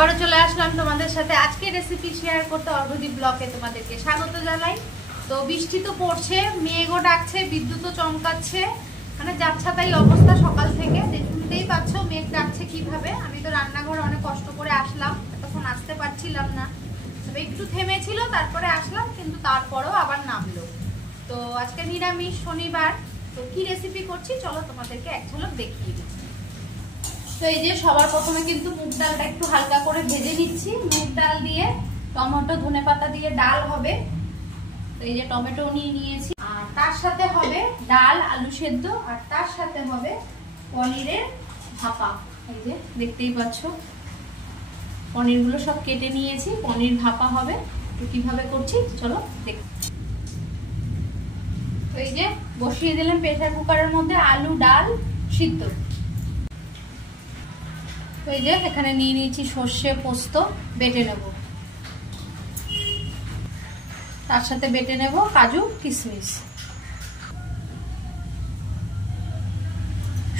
আবারও চলে আসলাম তোমাদের সাথে আজকে রেসিপি শেয়ার করতে। অর্ঘদীপ ব্লগে তোমাদেরকে স্বাগত জানাই। তো বৃষ্টি তো পড়ছে, মেঘও ডাকছে, বিদ্যুৎও চমকাচ্ছে, মানে যাচ্ছা তাই অবস্থা সকাল থেকে। শুনতেই পাচ্ছ মেঘ ডাকছে কিভাবে। আমি তো রান্নাঘরে অনেক কষ্ট করে আসলাম, তখন আসতে পারছিলাম না, তবে একটু থেমেছিল, তারপরে আসলাম, কিন্তু তারপরেও আবার নামলো। তো আজকে নিরামিষ, শনিবার। তো কি রেসিপি করছি চলো তোমাদেরকে এক ঝলক দেখিয়ে দিই। তো এই যে সবার প্রথমে কিন্তু মুগ ডালটা একটু হালকা করে ভেজে নিচ্ছি। মুগ ডাল দিয়ে টমেটো ধনেপাতা দিয়ে ডাল হবে। তো এই যে টমেটো নিয়ে নিয়েছি, আর তার সাথে হবে ডাল আলু সেদ্ধ, আর তার সাথে হবে পনিরের ভাপা। এই যে দেখতেই পাচ্ছ পনিরগুলো সব কেটে নিয়েছি, পনির ভাপা হবে। তো কিভাবে করছি চলো দেখ। তো এই যে বসিয়ে দিলাম প্রেসার কুকারের মধ্যে আলু ডাল সিদ্ধ। এই যে এখানে নিয়ে নিয়েছি সর্ষে পোস্ত, বেটে নেব। তার সাথে বেটে নেব কাজু কিশমিশ।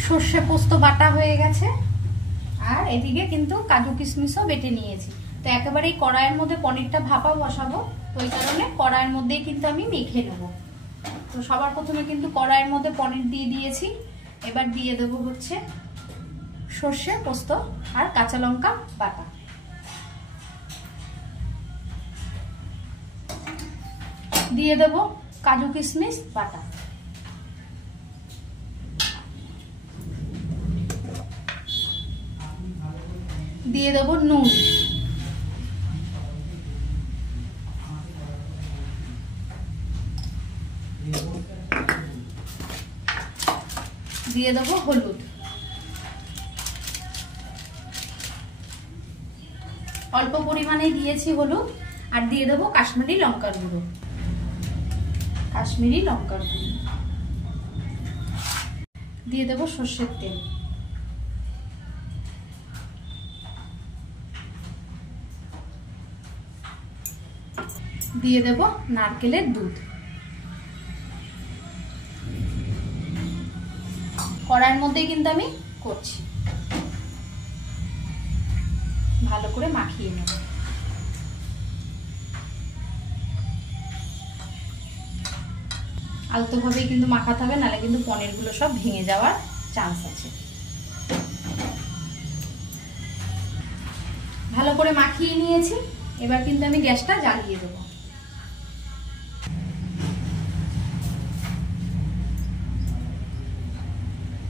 সর্ষে পোস্ত বাটা হয়ে গেছে, আর এদিকে কিন্তু কাজু কিশমিশও বেটে নিয়েছি। তো একেবারেই কড়াইয়ের মধ্যে পনিরটা ভাপা বসাবো, তো ওই কারণে কড়াইয়ের মধ্যেই কিন্তু আমি মেখে নেব। তো সবার প্রথমে কিন্তু কড়াইয়ের মধ্যে পনির দিয়ে দিয়েছি। এবার দিয়ে দেবো হচ্ছে সর্ষে পোস্ত আর কাঁচা লঙ্কা বাটা। দিয়ে দেব কাজু কিশমিশ বাটা। দিয়ে দেব নুন। দিয়ে দেব হলুদ। অল্প পরিমাণে দিয়েছি হলুদ, আর দিয়ে দেবো কাশ্মীরি লঙ্কার গুঁড়ো। কাশ্মীরি লঙ্কার গুঁড়ো দিয়ে দেবো সর্ষের তেল। দিয়ে দেব নারকেলের দুধ। কড়াইয়ের মধ্যেই কিন্তু আমি করছি। ভালো করে মাখিয়ে নেব। আলতোভাবেই কিন্তু মাখাতে হবে, নাহলে কিন্তু পনিরগুলো সব ভেঙে যাওয়ার চান্স আছে। ভালো করে মাখিয়ে নিয়েছি, এবার কিন্তু আমি গ্যাসটা জ্বালিয়ে দেব।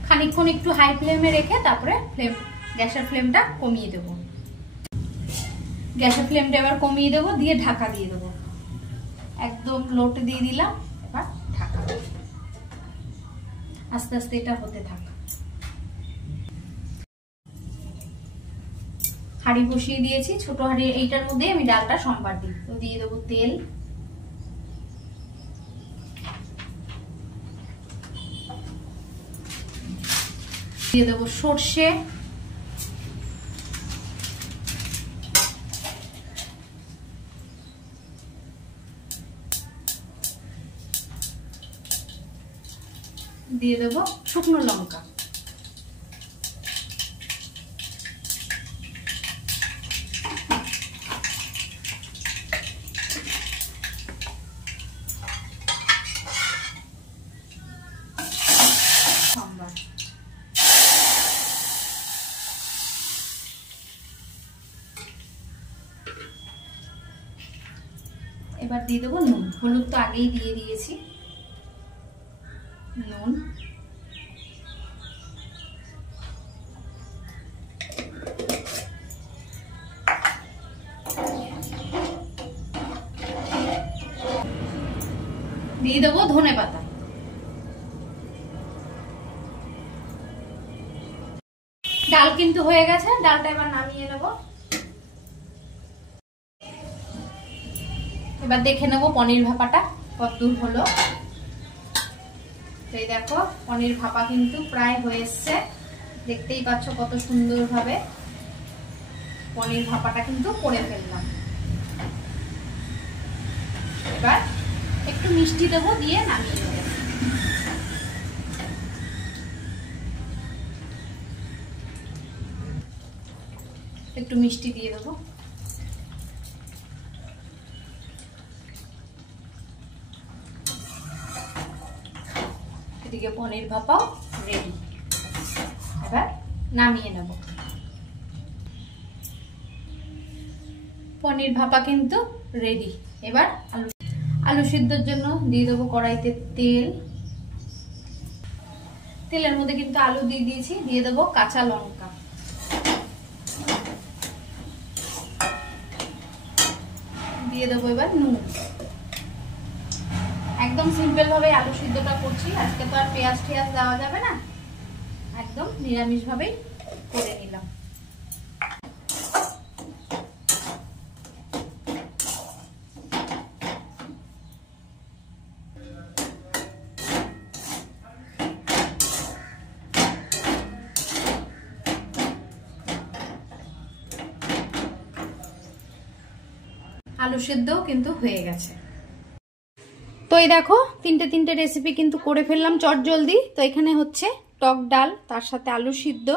খানিকক্ষণ একটু হাই ফ্লেমে রেখে তারপরে গ্যাসের ফ্লেমটা কমিয়ে দেব। গ্যাসের ফ্লেমটা এবার কমিয়ে দেবো, দিয়ে ঢাকা দিয়ে দেবো। একদম লোটে দিয়ে দিলাম, এবার ঢাকা। আস্তে আস্তে এটা হতে থাক। হাঁড়ি বসিয়ে দিয়েছি, ছোট হাঁড়ি, এইটার মধ্যে আমি ডালটা সম্বার দিই। তো দিয়ে দেবো তেল, দিয়ে দেবো সর্ষে, দিয়ে দেবো শুকনো লঙ্কা, এবার দিয়ে দেবো নুন। হলুদ তো আগেই দিয়ে দিয়েছি। নুন, দিয়ে দেবো ধনে পাতা। ডাল কিন্তু হয়ে গেছে, ডালটা এবার নামিয়ে নেব। এবার দেখে নেব পনির ভাপাটা কতদূর হলো। এই দেখো পনির ভাপা কিন্তু প্রায় হয়ে এসছে, দেখতেই পাচ্ছ কত সুন্দর ভাবে পনির ভাপাটা কিন্তু করে ফেললাম। এবার একটু মিষ্টি দেবো, দিয়ে নামিয়ে নেব। একটু মিষ্টি দিয়ে দেবো। এদিকে পনির ভাপাও রেডি, এবার নামিয়ে নেব। পনির ভাপা কিন্তু রেডি। এবার আলু সিদ্ধর জন্য দিয়ে দেবো কড়াইতে তেল। তেলের মধ্যে কিন্তু আলু দিয়ে দিয়েছি, দিয়ে দেবো কাঁচা লঙ্কা, দিয়ে দেবো এবার নুন। একদম সিম্পল ভাবে আলু সিদ্ধটা করছি, আজকে তো আর পেঁয়াজ টিয়াজ দেওয়া যাবে না, একদম নিরামিষ ভাবেই করে নিলাম। আলু সেদ্ধও কিন্তু হয়ে গেছে। তো এই দেখো তিনটে রেসিপি কিন্তু করে ফেললাম চটজলদি। তো এখানে হচ্ছে টক ডাল, তার সাথে আলু সিদ্ধ,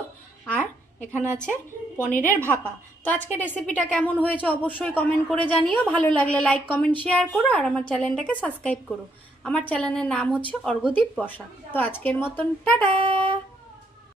আর এখানে আছে পনিরের ভাপা। তো আজকে রেসিপিটা কেমন হয়েছে অবশ্যই কমেন্ট করে জানিও। ভালো লাগলে লাইক কমেন্ট শেয়ার করো, আর আমার চ্যানেলটাকে সাবস্ক্রাইব করো। আমার চ্যানেলের নাম হচ্ছে অর্ঘদীপ বসাক। তো আজকের মতন টাটা।